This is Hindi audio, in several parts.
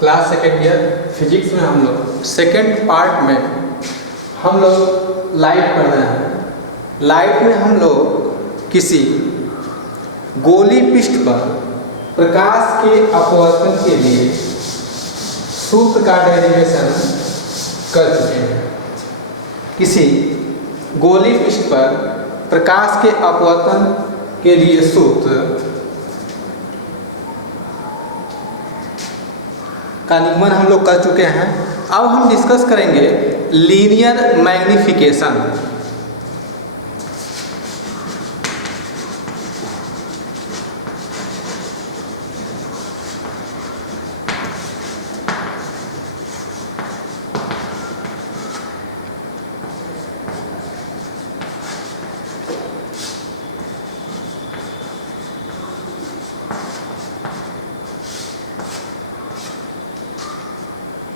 क्लास सेकेंड ईयर फिजिक्स में हम लोग सेकेंड पार्ट में हम लोग लाइट पढ़ रहे हैं। लाइट में हम लोग किसी गोली पृष्ठ पर प्रकाश के अपवर्तन के लिए सूत्र का डेरिवेशन कर चुके हैं। किसी गोली पृष्ठ पर प्रकाश के अपवर्तन के लिए सूत्र का निगमन हम लोग कर चुके हैं। अब हम डिस्कस करेंगे लीनियर मैग्निफिकेशन।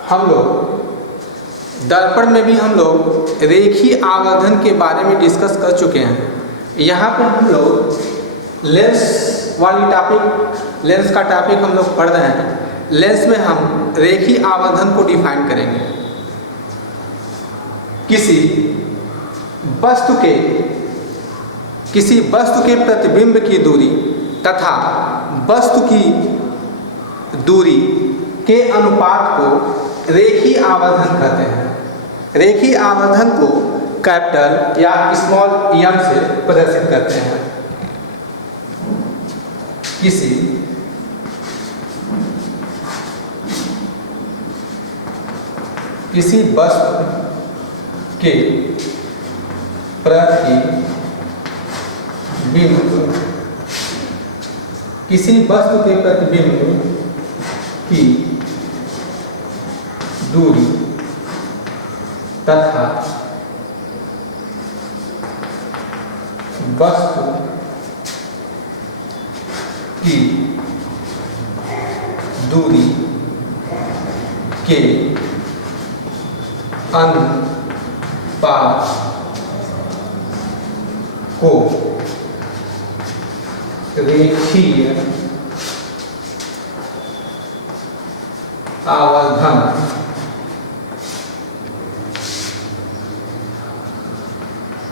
हम लोग दर्पण में भी हम लोग रेखीय आवर्धन के बारे में डिस्कस कर चुके हैं। यहाँ पे हम लोग लेंस वाली टॉपिक, लेंस का टॉपिक हम लोग पढ़ रहे हैं। लेंस में हम रेखीय आवर्धन को डिफाइन करेंगे। किसी वस्तु के प्रतिबिंब की दूरी तथा वस्तु की दूरी के अनुपात को रेखीय आवर्धन कहते हैं। रेखीय आवर्धन को कैपिटल या स्मॉल एम से प्रदर्शित करते हैं। किसी वस्तु के प्रतिबिंब की दूरी तथा वस्तु की दूरी के अनुपात को रेखीय आवर्धन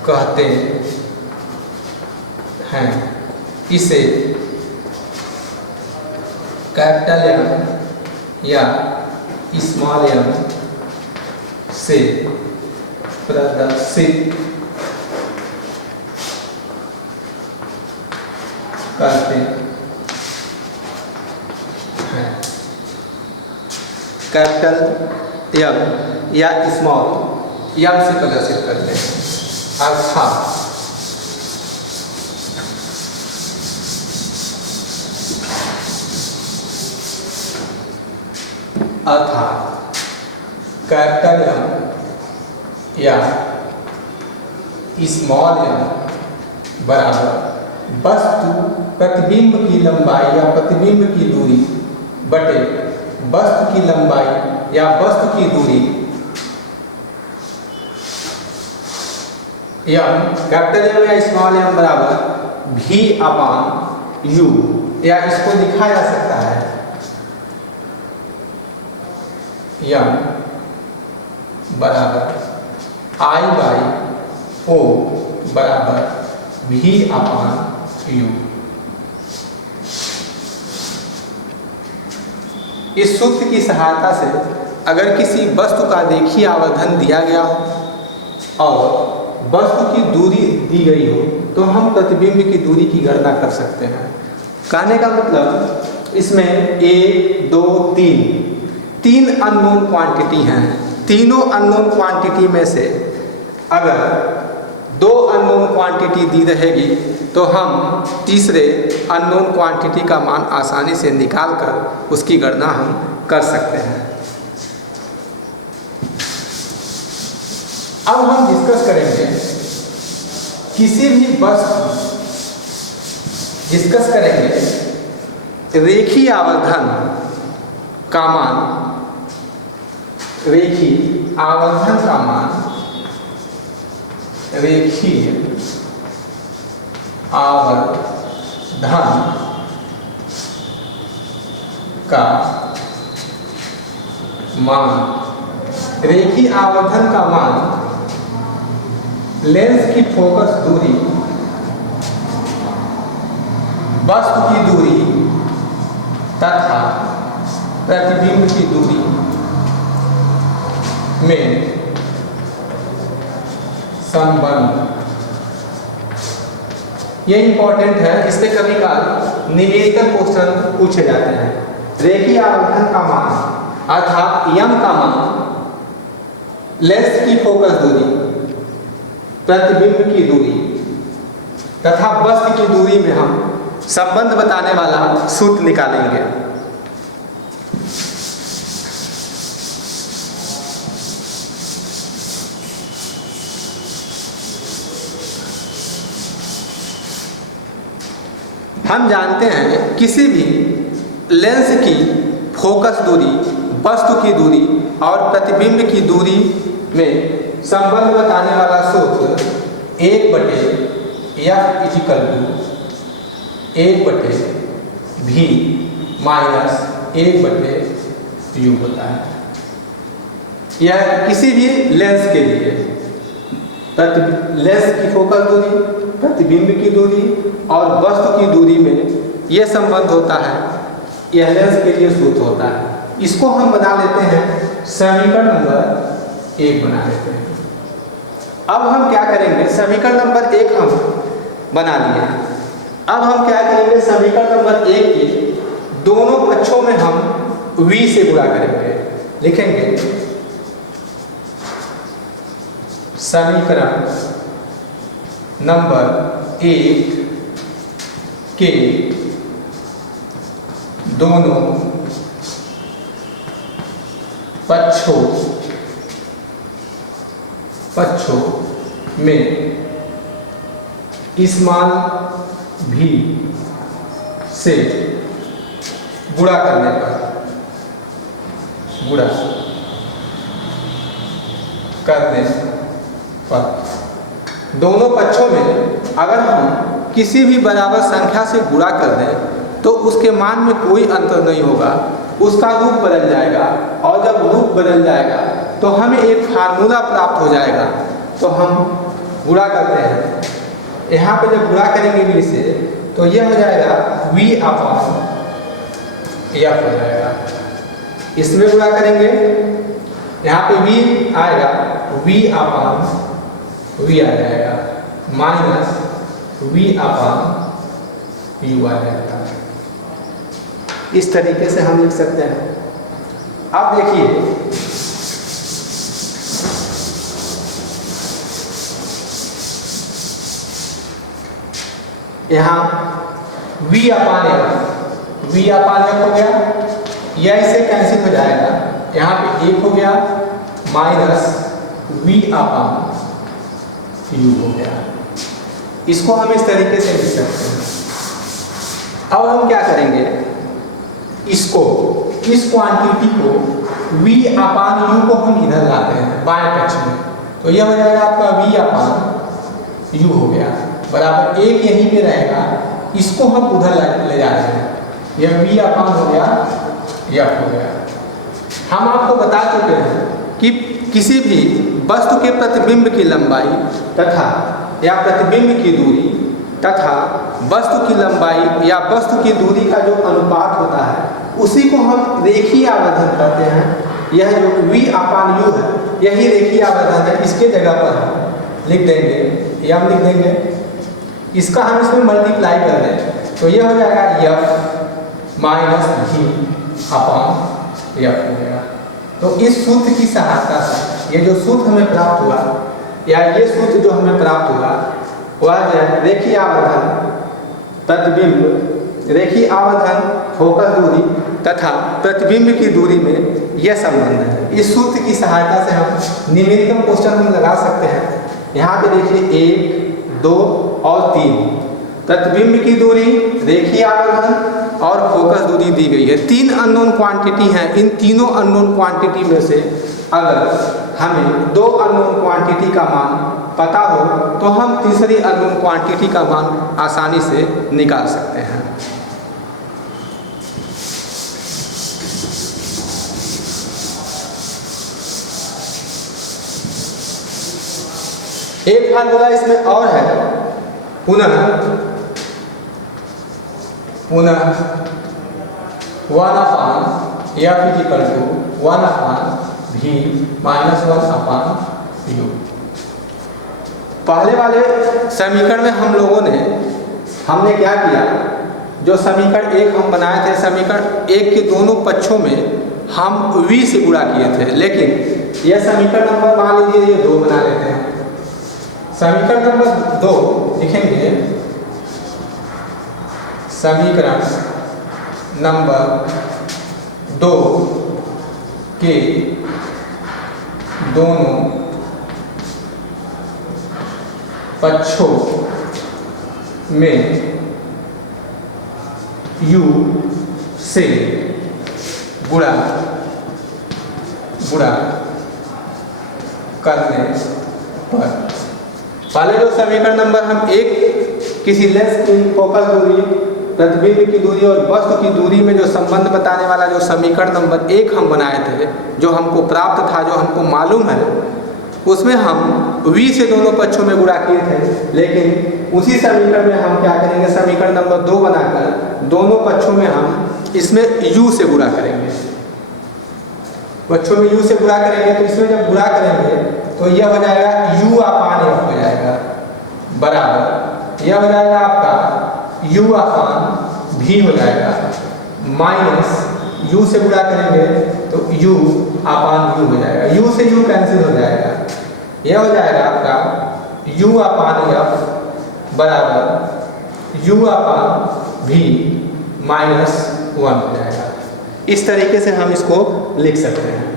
कहते हैं। इसे कैपिटल एम या स्मॉल एम से प्रदर्शित करते हैं। कैपिटल एम या स्मॉल एम से प्रदर्शित करते हैं। अर्थात कैपिटल एम या स्मॉल एम बराबर वस्तु प्रतिबिंब की लंबाई या प्रतिबिंब की दूरी बटे वस्तु की लंबाई या वस्तु की दूरी एम कैपिटल एम या स्मॉल एम बराबर भी अपान यू, या इसको लिखा जा सकता है एम बराबर आई बाई ओ बराबर भी अपान यू। इस सूत्र की सहायता से अगर किसी वस्तु का रेखीय आवर्धन दिया गया हो और वस्तु की दूरी दी गई हो तो हम प्रतिबिंब की दूरी की गणना कर सकते हैं। कहने का मतलब इसमें 1, 2, 3 अननोन क्वांटिटी हैं। तीनों अननोन क्वांटिटी में से अगर 2 अननोन क्वांटिटी दी रहेगी तो हम तीसरे अननोन क्वांटिटी का मान आसानी से निकाल कर उसकी गणना हम कर सकते हैं। अब हम डिस्कस करेंगे रेखीय आवर्धन का मान। रेखीय आवर्धन का मान, रेखीय आवर्धन का मान लेंस की फोकस दूरी, वस्तु की दूरी तथा प्रतिबिंब की दूरी में संबंध। ये इंपॉर्टेंट है, इससे कभी काल न्यूमेरिकल क्वेश्चन पूछे जाते हैं। रेखीय आवर्धन का मान अर्थात यम का मान, लेंस की फोकस दूरी, प्रतिबिंब की दूरी तथा वस्तु की दूरी में हम संबंध बताने वाला सूत्र निकालेंगे। हम जानते हैं किसी भी लेंस की फोकस दूरी, वस्तु की दूरी और प्रतिबिंब की दूरी में संबंध बताने वाला सूत्र 1/f=1/v माइनस 1/u होता है। यह किसी भी लेंस के लिए लेंस की फोकस दूरी, प्रतिबिंब की दूरी और वस्तु की दूरी में यह संबंध होता है। यह लेंस के लिए सूत्र होता है। इसको हम बना लेते हैं समीकरण नंबर 1 बना लेते हैं। अब हम क्या करेंगे, समीकरण नंबर 1 हम बना लिए। अब हम क्या करेंगे, समीकरण नंबर 1 के दोनों पक्षों में हम v से गुणा करेंगे। लिखेंगे समीकरण नंबर 1 के दोनों पक्षों में इस मान भी से गुणा करने पर दोनों पक्षों में अगर हम किसी भी बराबर संख्या से गुणा कर दें तो उसके मान में कोई अंतर नहीं होगा, उसका रूप बदल जाएगा। और जब रूप बदल जाएगा तो हमें एक फार्मूला प्राप्त हो जाएगा। तो हम गुणा करते हैं, यहाँ पे जब गुणा करेंगे v से तो यह हो जाएगा v/f हो जाएगा। इसमें गुणा करेंगे, यहाँ पे v आएगा, v/v आ जाएगा माइनस v/u आ जाएगा। इस तरीके से हम लिख सकते हैं। अब देखिए यहाँ v/f हो गया, यह इससे कैंसिल हो जाएगा। यहाँ पे 1 हो गया माइनस v/u हो गया। इसको हम इस तरीके से लिख सकते हैं। अब हम क्या करेंगे, इस क्वांटिटी को v/u को हम इधर लाते हैं बाएं पक्ष में। तो यह हो जाएगा आपका v/u हो गया बराबर 1 यहीं पे रहेगा, इसको हम उधर ले जा रहे हैं। यह v/u हो गया, f हो गया। हम आपको बता चुके हैं कि किसी भी वस्तु के प्रतिबिंब की लंबाई तथा या प्रतिबिंब की दूरी तथा वस्तु की लंबाई या वस्तु की दूरी का जो अनुपात होता है उसी को हम रेखीय आवर्धन कहते हैं। यह जो v/u है यही रेखीय आवर्धन है। इसके जगह पर हम लिख देंगे, यम लिख देंगे, इसका हम इसमें मल्टीप्लाई कर दें तो यह हो जाएगा f माइनस v/f हो गया। तो इस सूत्र की सहायता से ये जो सूत्र हमें प्राप्त हुआ या ये सूत्र जो हमें प्राप्त हुआ वह है रेखीय आवर्धन प्रतिबिंब, रेखीय आवर्धन फोकस दूरी तथा प्रतिबिंब की दूरी में यह संबंध है। इस सूत्र की सहायता से हम न्यूमेरिकल क्वेश्चन हम लगा सकते हैं। यहाँ पे देखिए 1, 2 और 3 प्रतिबिंब की दूरी, रेखीय आवर्धन और फोकस दूरी दी गई है। 3 अननोन क्वांटिटी हैं। इन तीनों अननोन क्वांटिटी में से अगर हमें 2 अननोन क्वांटिटी का मान पता हो तो हम तीसरी अननोन क्वांटिटी का मान आसानी से निकाल सकते हैं। एक फार्मूला इसमें और है, पुनः 1/f=1/v-1/u। पहले वाले समीकरण में हमने क्या किया, जो समीकरण 1 हम बनाए थे, समीकरण 1 के दोनों पक्षों में हम v से गुणा किए थे, लेकिन यह समीकरण नंबर मान लीजिए ये 2 बना लेते हैं। समीकरण नंबर 2 लिखेंगे, समीकरण नंबर 2 के दोनों पक्षों में u से गुणा करने पर, पहले जो समीकरण नंबर हम 1 किसी लेंस की फोकस दूरी, प्रतिबिंब की दूरी और वस्तु की दूरी में जो संबंध बताने वाला जो समीकरण नंबर 1 हम बनाए थे, जो हमको प्राप्त था, जो हमको मालूम है, उसमें हम v से दोनों पक्षों में गुणा किए थे। लेकिन उसी समीकरण में हम क्या करेंगे, समीकरण नंबर 2 बनाकर दोनों पक्षों में हम इसमें u से गुणा करेंगे, पक्षों में u से गुणा करेंगे। तो इसमें जब गुणा करेंगे तो यह हो जाएगा u/f हो जाएगा, बराबर यह हो जाएगा आपका u/v हो जाएगा, माइनस u से गुणा करेंगे तो u/u हो जाएगा, u से u कैंसिल हो जाएगा, यह हो जाएगा आपका u/f बराबर u/v -1 हो जाएगा। इस तरीके से हम इसको लिख सकते हैं।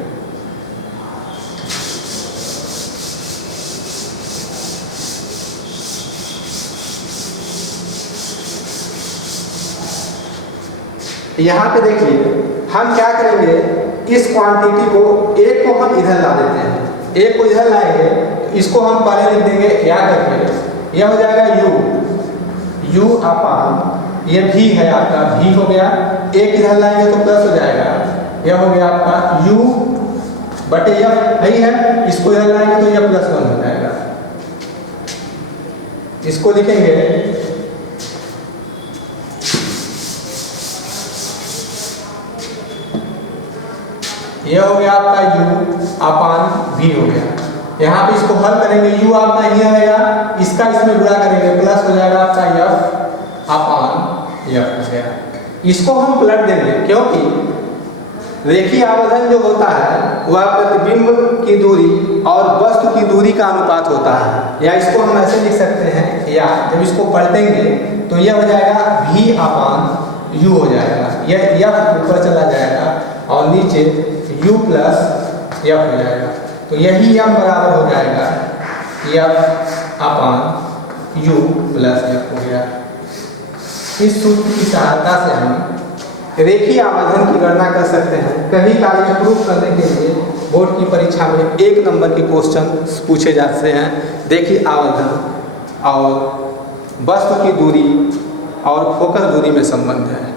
यहाँ पे देखिए, हम क्या करेंगे, इस क्वांटिटी को, एक को हम इधर ला देते हैं, एक को इधर लाएंगे, इसको हम पहले लिख देंगे या करके, यह हो जाएगा u/, ये भी है आपका, भी हो गया, एक इधर लाएंगे तो प्लस हो जाएगा, यह हो गया आपका u/f नहीं है, इसको इधर लाएंगे तो यह +1 हो जाएगा। इसको लिखेंगे यह हो गया आपका u/v हो गया। यहाँ पे इसको हल करेंगे, u आपका ये रहेगा, इसका इसमें गुणा करेंगे, प्लस हो जाएगा आपका f/f हो गया। इसको हम पलट देंगे, क्योंकि रेखीय आवर्धन जो होता है वह प्रतिबिंब की दूरी और वस्तु की दूरी का अनुपात होता है, या इसको हम ऐसे लिख सकते हैं, या जब इसको पलटेंगे तो यह हो जाएगा v/u हो जाएगा, यह f ऊपर चला जाएगा और नीचे u + f हो जाएगा। तो यही m बराबर हो जाएगा f/u + f हो गया। इस सूत्र की सहायता से हम रेखीय आवर्धन की गणना कर सकते हैं। कभी कार्य प्रूफ करने के लिए बोर्ड की परीक्षा में 1 नंबर के क्वेश्चन पूछे जाते हैं। रेखीय आवर्धन और वस्तु की दूरी और फोकस दूरी में संबंध है।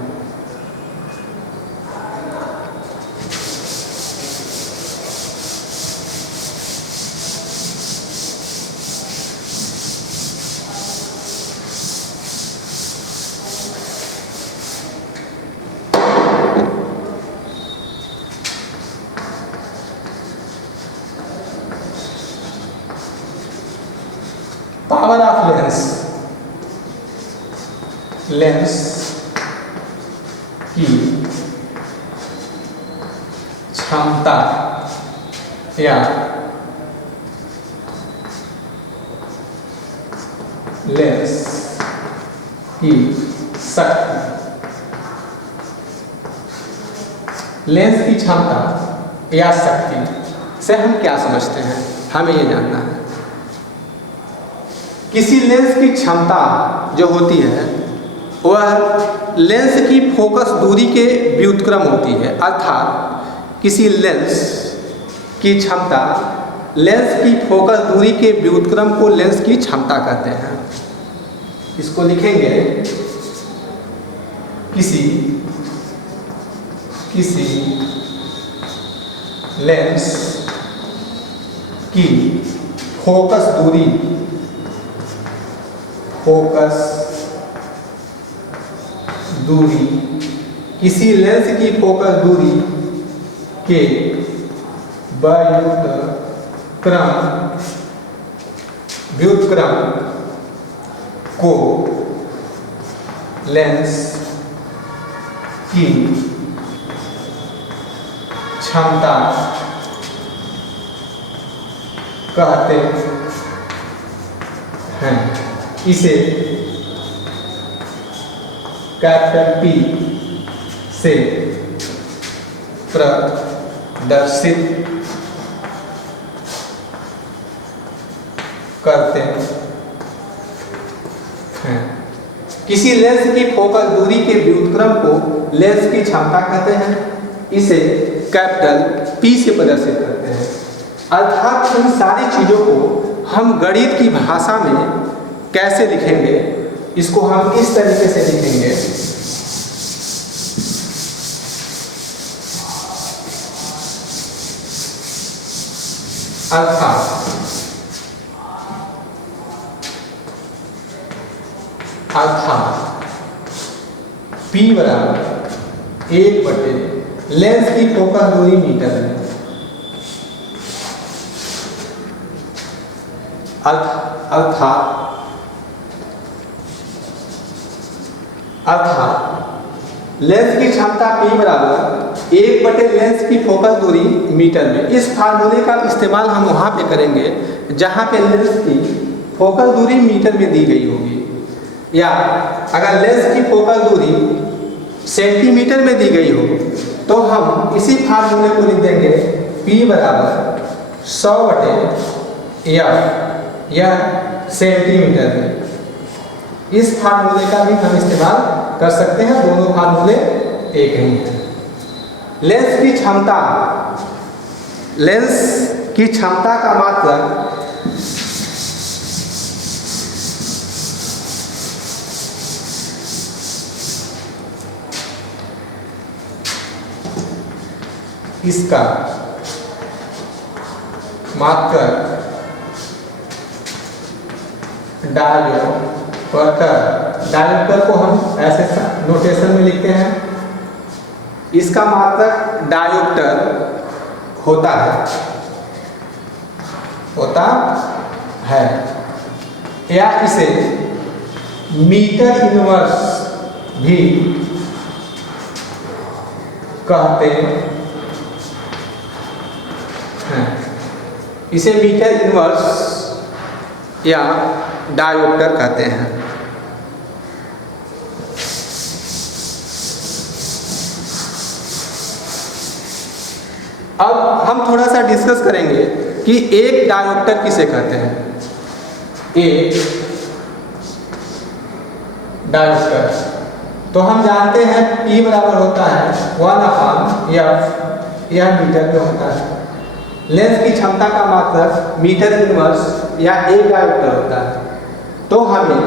पावर ऑफ लेंस की क्षमता या लेंस की शक्ति, लेंस की क्षमता या शक्ति से हम क्या समझते हैं, हमें ये जानना है। किसी लेंस की क्षमता जो होती है वह लेंस की फोकस दूरी के व्युत्क्रम होती है, अर्थात किसी लेंस की क्षमता लेंस की फोकस दूरी के व्युत्क्रम को लेंस की क्षमता कहते हैं। इसको लिखेंगे किसी लेंस की फोकस दूरी किसी लेंस की फोकस दूरी के व्युत्क्रम को लेंस की क्षमता कहते हैं। इसे कैपिटल P से प्रदर्शित करते हैं। किसी लेंस की फोकस दूरी के व्युत्क्रम को लेंस की क्षमता कहते हैं। इसे कैपिटल P से प्रदर्शित करते हैं। अर्थात इन सारी चीज़ों को हम गणित की भाषा में कैसे लिखेंगे, इसको हम इस तरीके से लिखेंगे। अर्थात P बराबर 1/, लेंस की फोकस दूरी मीटर में, अर्थात लेंस की क्षमता P बराबर 1/, लेंस की फोकस दूरी मीटर में। इस फार्मूले का इस्तेमाल हम वहाँ पे करेंगे जहाँ पे लेंस की फोकस दूरी मीटर में दी गई होगी, या अगर लेंस की फोकस दूरी सेंटीमीटर में दी गई हो तो हम इसी फार्मूले को लिख देंगे P बराबर 100/F, या सेंटीमीटर में। इस फार्मूले का भी हम इस्तेमाल कर सकते हैं, दोनों फार्मूले एक ही हैं। लेंस की क्षमता का मात्रक इसका मात्रक डायोप्टर को हम ऐसे नोटेशन में लिखते हैं। इसका मात्रक डायोप्टर होता है, या इसे मीटर इनवर्स भी कहते हैं। इसे मीटर इनवर्स या डायोप्टर कहते हैं। अब हम थोड़ा सा डिस्कस करेंगे कि एक डायोप्टर किसे कहते हैं। एक डायोप्टर तो हम जानते हैं P बराबर होता है 1/F, यह मीटर में होता है। लेंस की क्षमता का मात्रक मीटर इनवर्स या एक डायोप्टर होता है। तो हमें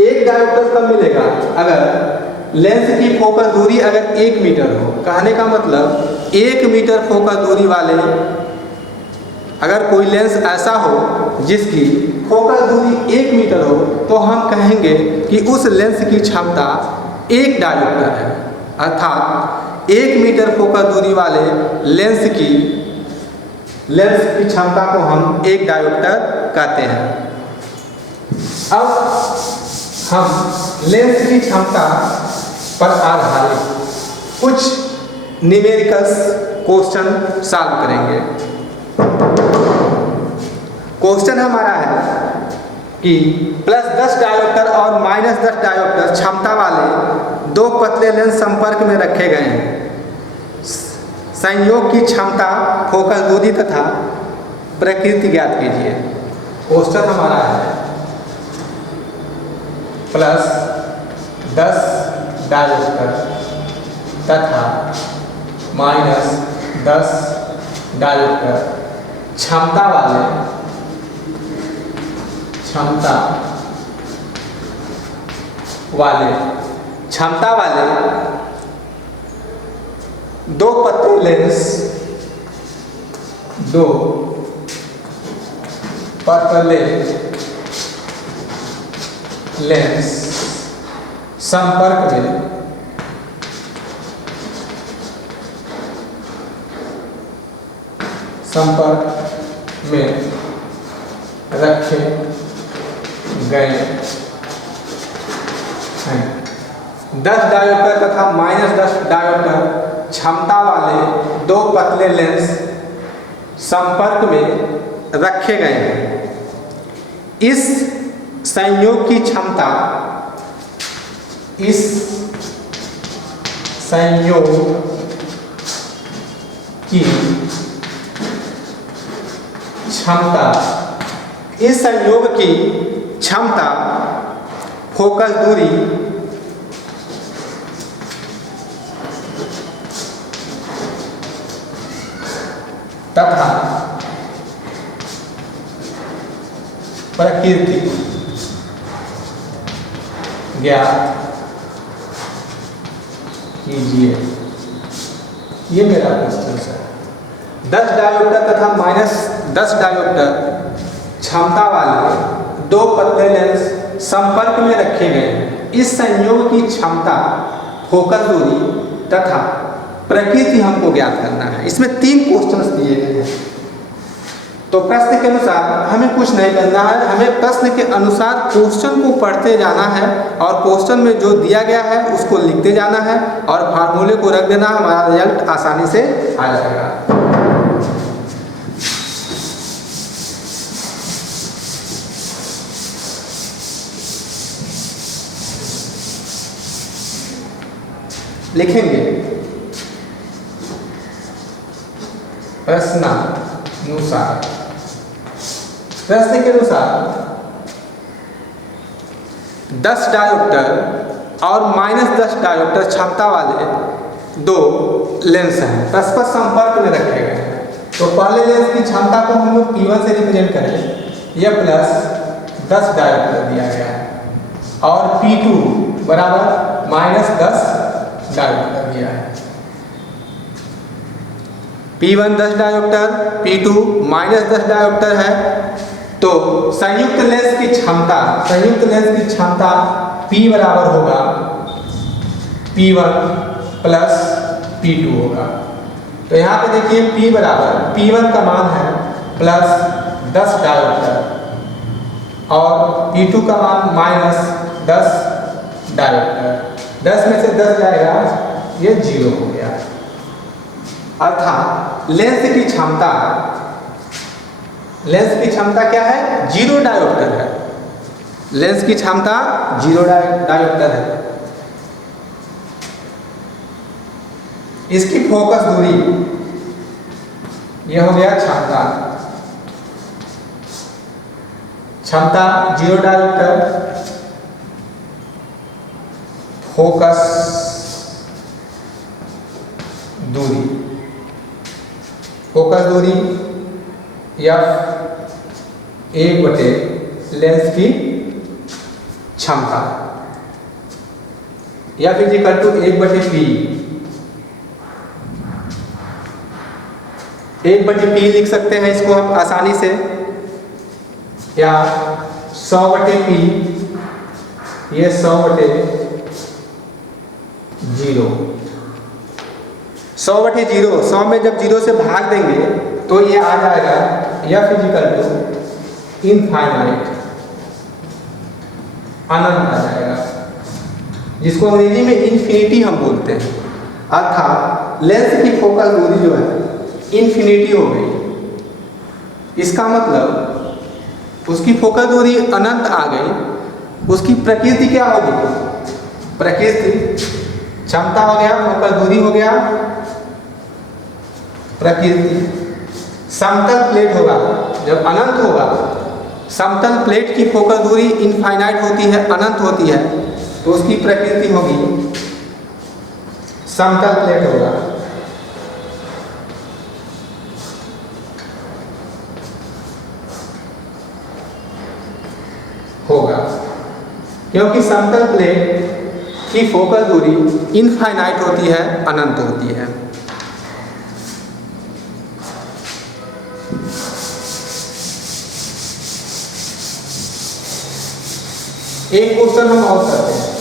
एक डायोप्टर कब मिलेगा? अगर लेंस की फोकस दूरी अगर 1 मीटर हो। कहने का मतलब 1 मीटर फोकस दूरी वाले, अगर कोई लेंस ऐसा हो जिसकी फोकस दूरी 1 मीटर हो तो हम कहेंगे कि उस लेंस की क्षमता एक डायोप्टर है। अर्थात 1 मीटर फोकस दूरी वाले लेंस की क्षमता को हम एक डायोप्टर कहते हैं। अब हम लेंस की क्षमता पर आधारित कुछ न्यूमेरिकल्स क्वेश्चन सॉल्व करेंगे। क्वेश्चन हमारा है कि +10 डायोप्टर और -10 डायोप्टर क्षमता वाले 2 पतले लेंस संपर्क में रखे गए हैं। संयोग की क्षमता, फोकस दूरी तथा प्रकृति ज्ञात कीजिए। क्वेश्चन हमारा है +10 डायोप्टर तथा -10 डायोप्टर क्षमता वाले 2 पतले लेंस पतले लेंस संपर्क में रखे गए हैं। 10 डायोप्टर तथा -10 डायोप्टर क्षमता वाले दो पतले लेंस संपर्क में रखे गए हैं। इस संयोग की क्षमता इस संयोग की क्षमता फोकस दूरी तथा प्रकृति ज्ञात कीजिए। ये मेरा क्वेश्चन है। 10 डायोप्टर तथा -10 डायोप्टर क्षमता वाले दो पतले लेंस संपर्क में रखे गए हैं। इस संयोग की क्षमता फोकस दूरी तथा प्रकृति हमको ज्ञात करना है। इसमें 3 क्वेश्चंस दिए गए हैं। तो प्रश्न के अनुसार हमें कुछ नहीं करना है, हमें प्रश्न के अनुसार क्वेश्चन को पढ़ते जाना है और क्वेश्चन में जो दिया गया है उसको लिखते जाना है और फार्मूले को रख देना। हमारा रिजल्ट आसानी से आ जाएगा। लिखेंगे प्रश्न के अनुसार 10 डायोप्टर और -10 डायोप्टर क्षमता वाले दो लेंस हैं, परस्पर संपर्क में रखे गए हैं। तो पहले लेंस की क्षमता को हम लोग P1 से रिप्रेजेंट करें। यह +10 डायोप्टर दिया गया है और P2 बराबर -10 डायोप्टर दिया है। P1 10 डायोप्टर, P2 -10 डायोप्टर है। तो संयुक्त लेंस की क्षमता P बराबर होगा P1 + P2 होगा। तो यहाँ पे देखिए P बराबर P1 का मान है +10 डायोप्टर और P2 का मान -10 डायोप्टर। 10 में से 10 जाएगा, ये 0 हो गया। अर्थात लेंस की क्षमता क्या है? 0 डायोप्टर है। लेंस की क्षमता 0 डायोप्टर है। इसकी फोकस दूरी यह हो गया क्षमता 0 डायोप्टर, फोकस दूरी या 1/, लेंस की क्षमता या फिर इक्वल टू 1/P। 1/P लिख सकते हैं इसको हम आसानी से, या 100/P, ये 100/0। 100/0, 100 में जब 0 से भाग देंगे तो ये आ जाएगा या फिजिकल टू इनफाइनाइट, अनंत आ जाएगा, जिसको अंग्रेजी में इन्फिनिटी हम बोलते हैं। अर्थात लेंस की फोकल दूरी जो है इन्फिनिटी हो गई। इसका मतलब उसकी फोकल दूरी अनंत आ गई। उसकी प्रकृति क्या होगी? प्रकृति क्षमता हो गया, फोकल दूरी हो गया, प्रकृति समतल प्लेट होगा। जब अनंत होगा, समतल प्लेट की फोकल दूरी इनफाइनाइट होती है, अनंत होती है, तो उसकी प्रकृति होगी समतल प्लेट होगा क्योंकि समतल प्लेट की फोकल दूरी इनफाइनाइट होती है, अनंत होती है। एक क्वेश्चन हम और करते हैं।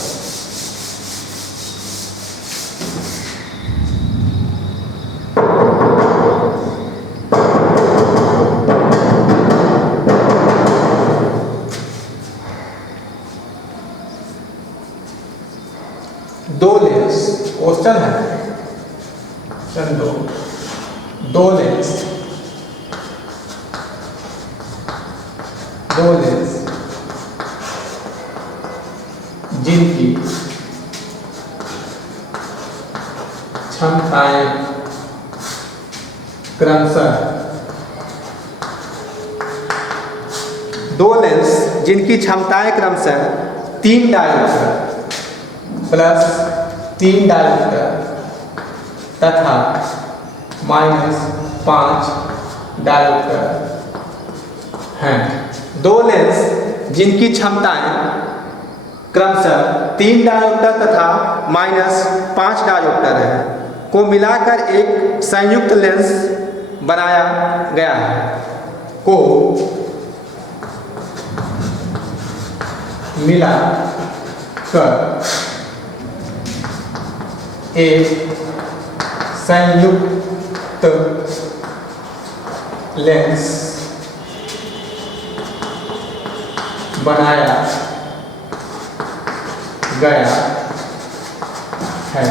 दो लेंस, क्वेश्चन है दो लेंस जिनकी क्षमताएं क्रमशः तीन डायोप्टर प्लस 3 डायोप्टर तथा -5 डायोप्टर हैं। दो लेंस जिनकी क्षमताएं क्रमशः 3 डायोप्टर तथा -5 डायोप्टर है को मिलाकर एक संयुक्त लेंस बनाया गया है। को मिलाकर एक संयुक्त लेंस बनाया गया है।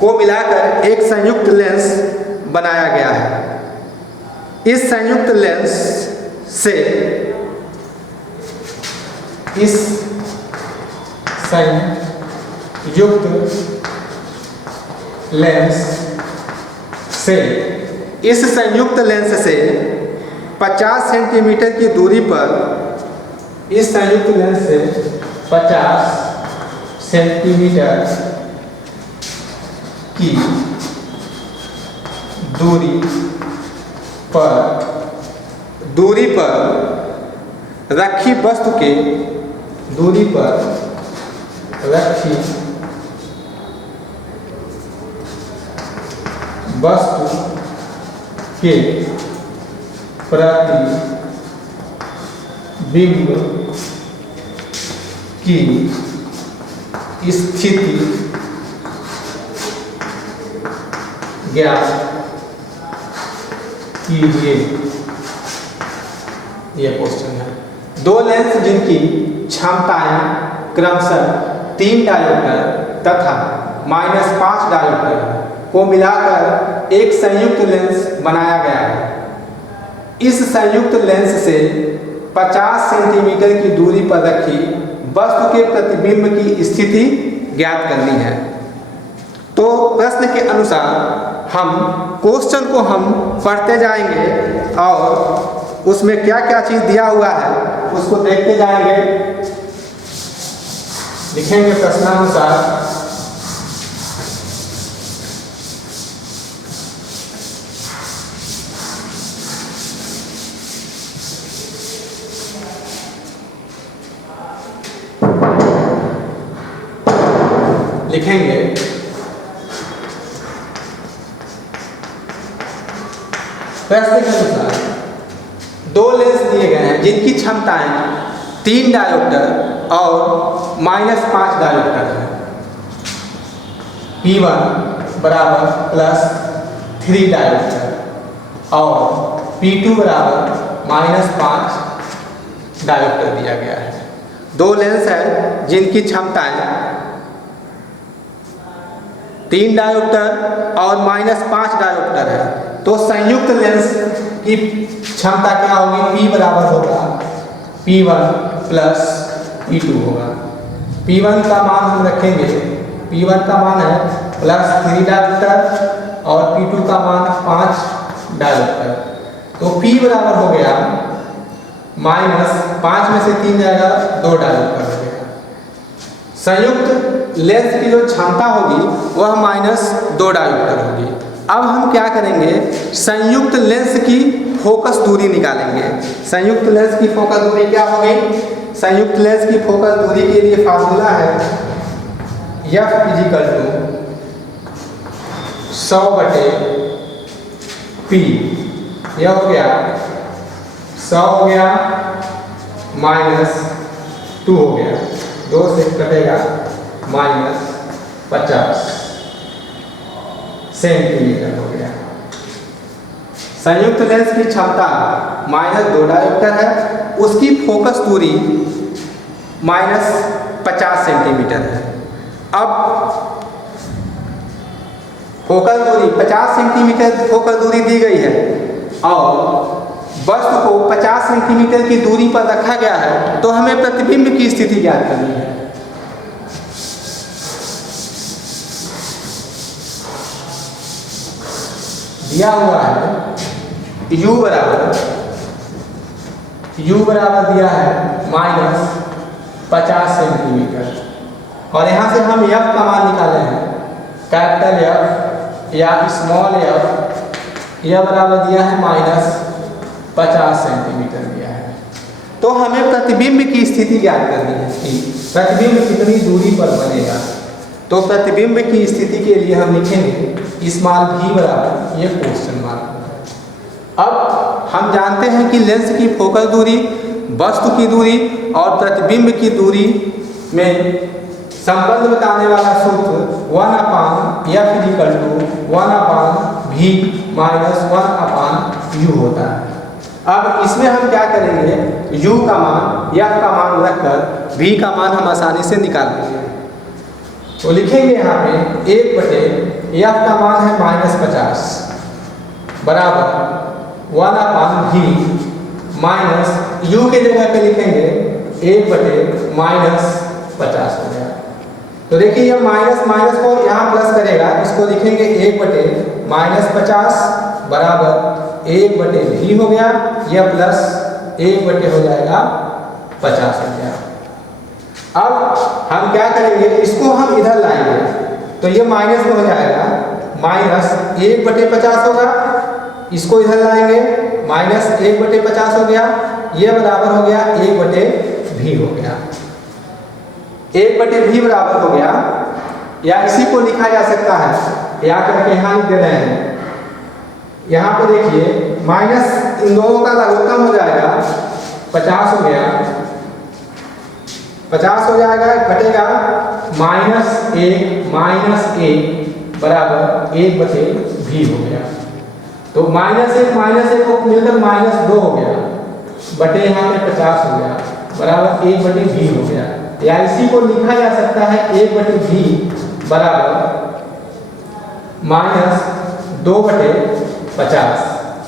को मिलाकर एक संयुक्त लेंस बनाया गया है। इस संयुक्त लेंस से इस संयुक्त लेंस से 50 सेंटीमीटर की दूरी पर इस संयुक्त लेंस से 50 सेंटीमीटर की दूरी पर रखी वस्तु के प्रतिबिंब की स्थिति ज्ञात कीजिए। यह क्वेश्चन है। दो लेंस जिनकी क्षमताएं क्रमशः 3 डायोप्टर तथा -5 डायोप्टर को मिलाकर एक संयुक्त लेंस बनाया गया है। इस संयुक्त लेंस से 50 सेंटीमीटर की दूरी पर रखी वस्तु के प्रतिबिंब की स्थिति ज्ञात करनी है। तो प्रश्न के अनुसार हम क्वेश्चन को हम पढ़ते जाएंगे और उसमें क्या क्या चीज़ दिया हुआ है उसको देखते जाएंगे, लिखेंगे प्रश्नानुसार। लिखेंगे प्रश्न के अनुसार दो लेंस दिए गए हैं जिनकी क्षमताएं 3 डायोप्टर और -5 डायोप्टर है। P1 बराबर +3 डायोप्टर और P2 बराबर -5 डायोप्टर दिया गया है। दो लेंस है जिनकी क्षमताएं 3 डायोप्टर और -5 डायोप्टर है। तो संयुक्त लेंस की क्षमता क्या होगी? P बराबर होगा P1 प्लस P2 होगा। P1 का मान हम रखेंगे, P1 का मान है +3 डायोप्टर और P2 का मान 5 डायोप्टर। तो P बराबर हो गया -5 में से 3 जाएगा 2 डायोप्टर हो गया। संयुक्त लेंस की जो क्षमता होगी वह -2 डायोप्टर होगी। अब हम क्या करेंगे, संयुक्त लेंस की फोकस दूरी निकालेंगे। संयुक्त लेंस की फोकस दूरी क्या होगी? संयुक्त लेंस की फोकस दूरी के लिए फार्मूला है F = 100/P। यह हो गया 100 हो गया -2 हो गया। 2 से कटेगा -50 सेंटीमीटर हो गया। संयुक्त लेंस की क्षमता -2 डायोप्टर है, उसकी फोकस दूरी -50 सेंटीमीटर है। अब फोकस दूरी 50 सेंटीमीटर फोकस दूरी दी गई है और वस्तु को 50 सेंटीमीटर की दूरी पर रखा गया है, तो हमें प्रतिबिंब की स्थिति ज्ञात करनी है। दिया हुआ है u बराबर दिया है -50 सेंटीमीटर और यहाँ से हम f का मान निकाले हैं, कैपिटल F या स्मॉल f, यह बराबर दिया है -50 सेंटीमीटर दिया है। तो हमें प्रतिबिंब की स्थिति ज्ञात करनी है कि प्रतिबिंब कितनी दूरी पर बनेगा। तो प्रतिबिंब की स्थिति के लिए हम लिखेंगे स्मॉल v बराबर, ये क्वेश्चन मार्क। अब हम जानते हैं कि लेंस की फोकस दूरी, वस्तु की दूरी और प्रतिबिंब की दूरी में संबंध बताने वाला सूत्र 1/1/v-1/u होता है। अब इसमें हम क्या करेंगे, u का मान, f का मान रखकर v का मान हम आसानी से निकाल लेंगे। तो लिखेंगे यहाँ पे 1/f का मान है -50 बराबर 1/v माइनस u के जगह पे लिखेंगे 1/-50 हो गया। तो देखिए ये माइनस माइनस को यहाँ प्लस करेगा, इसको लिखेंगे 1/-50 बराबर 1/v हो गया, यह प्लस 1/ हो जाएगा 50 हो गया। अब हम क्या करेंगे, इसको हम इधर लाएंगे तो ये माइनस में हो जाएगा, -1/50 होगा, इसको इधर लाएंगे -1/50 हो गया, ये बराबर हो गया 1/v हो गया। 1/v बराबर हो गया, या इसी को लिखा जा सकता है, या करके यहाँ लिख दे रहे हैं। यहाँ पे देखिए माइनस इन दोनों का लघुत्तम हो जाएगा, 50 हो गया, 50 हो जाएगा, घटेगा -1 बराबर 1/v हो गया। तो -1 को मिलकर -2 हो गया, बटे यहाँ पे 50 हो गया बराबर 1/v हो गया। या इसी को लिखा जा सकता है 1/v बराबर -2/50,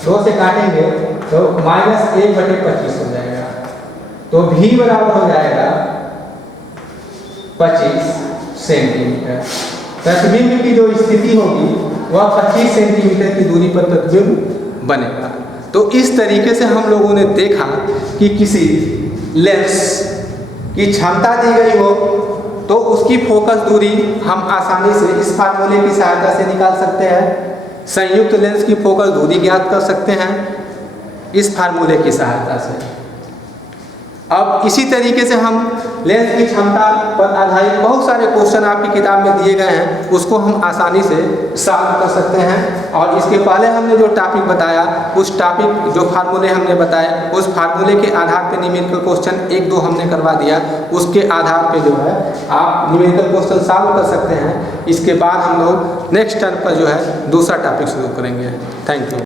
2 से काटेंगे तो -1/25 हो जाएगा। तो v बराबर हो जाएगा 25 सेंटीमीटर। प्रतिबिंब की जो स्थिति होगी वह 25 सेंटीमीटर की दूरी पर प्रतिबिंब बनेगा। तो इस तरीके से हम लोगों ने देखा कि किसी लेंस की क्षमता दी गई हो तो उसकी फोकस दूरी हम आसानी से इस फार्मूले की सहायता से निकाल सकते हैं। संयुक्त लेंस की फोकस दूरी ज्ञात कर सकते हैं इस फार्मूले की सहायता से। अब इसी तरीके से हम लेंस की क्षमता पर आधारित बहुत सारे क्वेश्चन आपकी किताब में दिए गए हैं, उसको हम आसानी से सॉल्व कर सकते हैं। और इसके पहले हमने जो टॉपिक बताया, उस टॉपिक जो फार्मूले हमने बताए, उस फार्मूले के आधार पर न्यूमेरिकल क्वेश्चन 1-2 हमने करवा दिया। उसके आधार पे जो है आप न्यूमेरिकल क्वेश्चन सॉल्व कर सकते हैं। इसके बाद हम लोग नेक्स्ट टर्म पर जो है दूसरा टॉपिक शुरू करेंगे। Thank you.